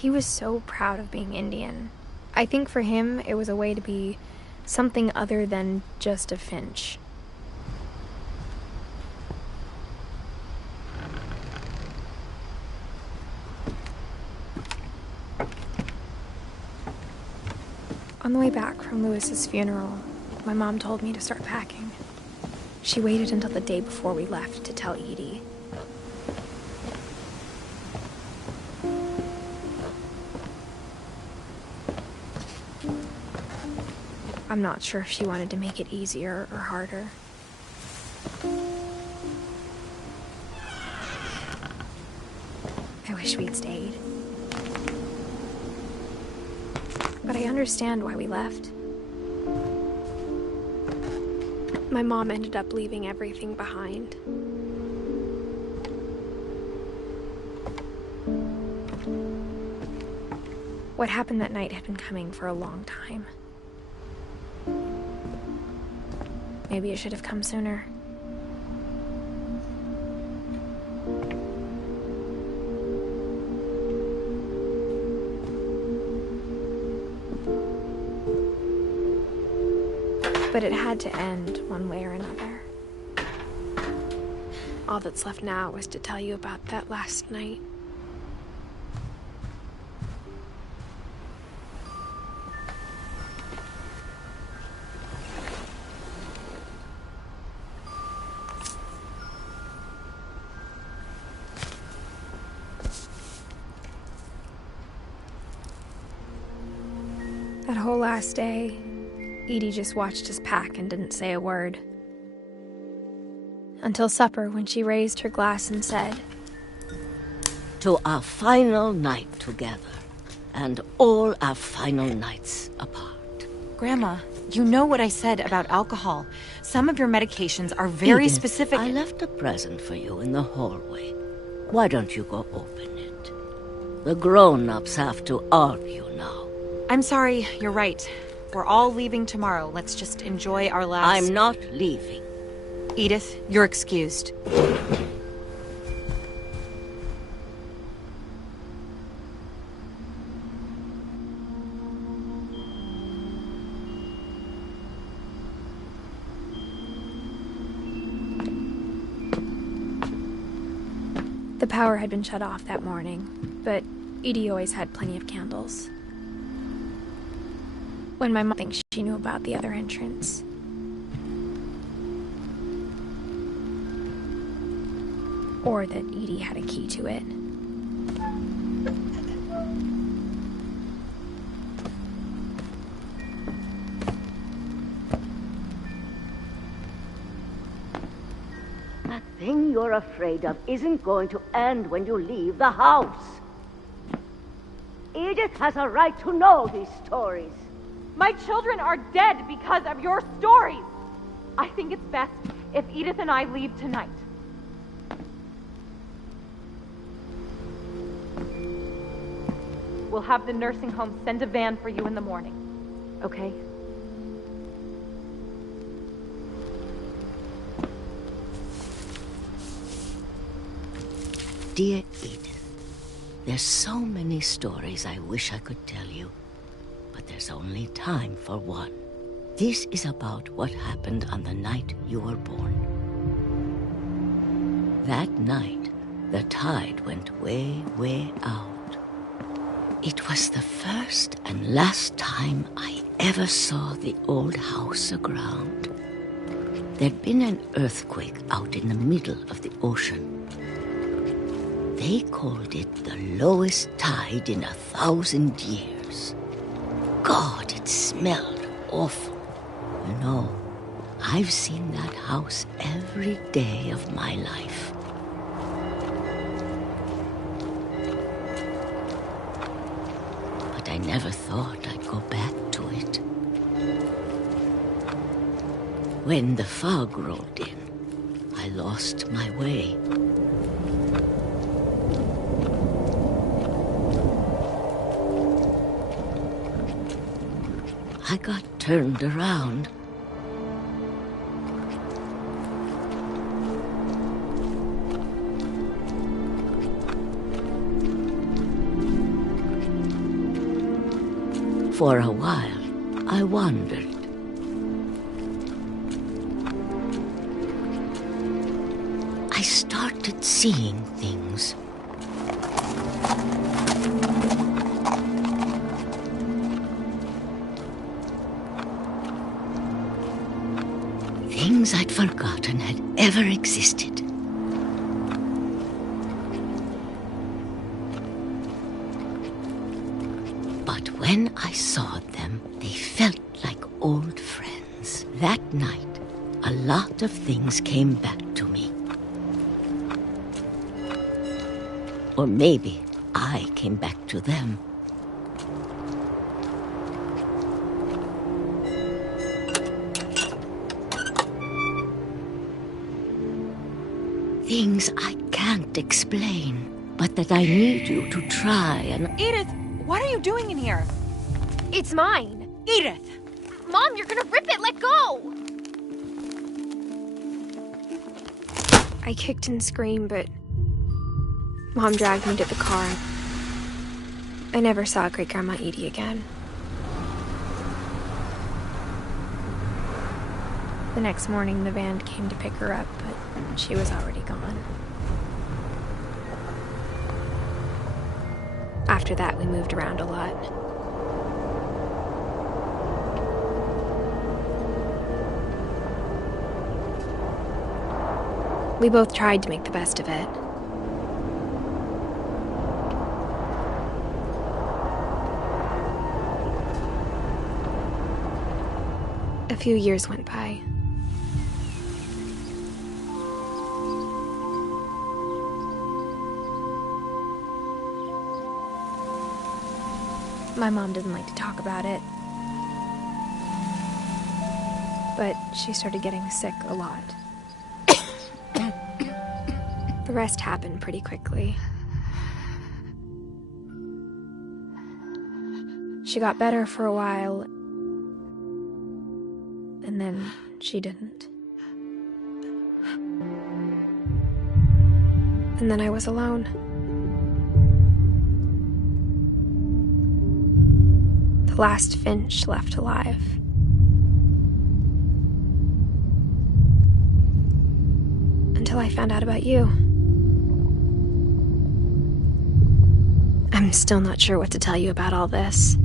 He was so proud of being Indian. I think for him, it was a way to be something other than just a Finch. On the way back from Lewis's funeral, my mom told me to start packing. She waited until the day before we left to tell Edie. I'm not sure if she wanted to make it easier or harder. I wish we'd stayed. But I understand why we left. My mom ended up leaving everything behind. What happened that night had been coming for a long time. Maybe it should have come sooner. But it had to end one way or another. All that's left now was to tell you about that last night. That whole last day, Edie just watched us pack and didn't say a word. Until supper, when she raised her glass and said, "To our final night together, and all our final nights apart." Grandma, you know what I said about alcohol. Some of your medications are very Edith, specific. I left a present for you in the hallway. Why don't you go open it? The grown-ups have to argue now. I'm sorry, you're right. We're all leaving tomorrow. Let's just enjoy our last... I'm not leaving. Edith, you're excused. The power had been shut off that morning, but Edie always had plenty of candles. When my mom thinks she knew about the other entrance. Or that Edie had a key to it. That thing you're afraid of isn't going to end when you leave the house. Edith has a right to know these stories. My children are dead because of your stories. I think it's best if Edith and I leave tonight. We'll have the nursing home send a van for you in the morning, okay? Dear Edith, there's so many stories I wish I could tell you. But there's only time for one. This is about what happened on the night you were born. That night, the tide went way, way out. It was the first and last time I ever saw the old house aground. There'd been an earthquake out in the middle of the ocean. They called it the lowest tide in 1,000 years. God, it smelled awful. You know, I've seen that house every day of my life. But I never thought I'd go back to it. When the fog rolled in, I lost my way. I got turned around. For a while, I wondered. I started seeing things. Things I'd forgotten had ever existed. But when I saw them, they felt like old friends. That night, a lot of things came back to me. Or maybe I came back to them. Things I can't explain, but that I need you to try and... Edith, what are you doing in here? It's mine. Edith! Mom, you're gonna rip it! Let go! I kicked and screamed, but Mom dragged me to the car. I never saw Great-Grandma Edie again. The next morning, the van came to pick her up, but she was already gone. After that, we moved around a lot. We both tried to make the best of it. A few years went by. My mom didn't like to talk about it, but she started getting sick a lot. The rest happened pretty quickly. She got better for a while, and then she didn't. And then I was alone. The last Finch left alive. Until I found out about you. I'm still not sure what to tell you about all this.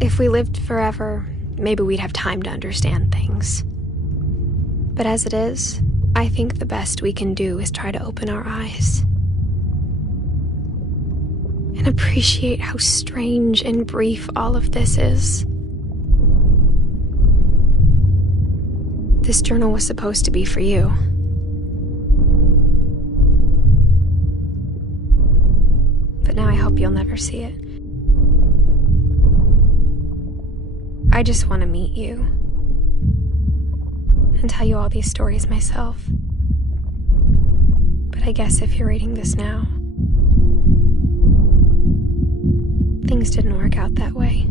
If we lived forever, maybe we'd have time to understand things. But as it is, I think the best we can do is try to open our eyes. And appreciate how strange and brief all of this is. This journal was supposed to be for you. But now I hope you'll never see it. I just want to meet you and tell you all these stories myself. But I guess if you're reading this now, things didn't work out that way.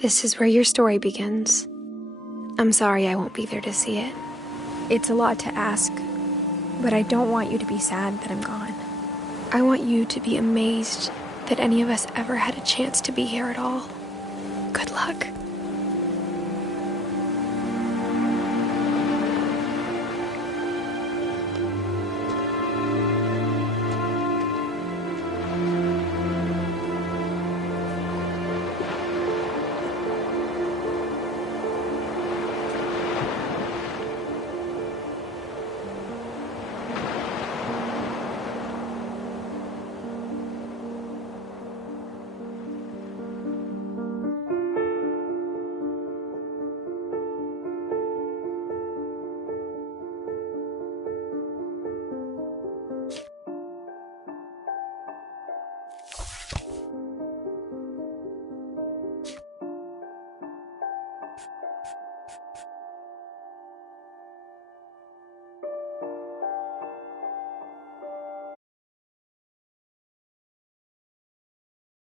This is where your story begins. I'm sorry I won't be there to see it. It's a lot to ask, but I don't want you to be sad that I'm gone. I want you to be amazed that any of us ever had a chance to be here at all. Good luck.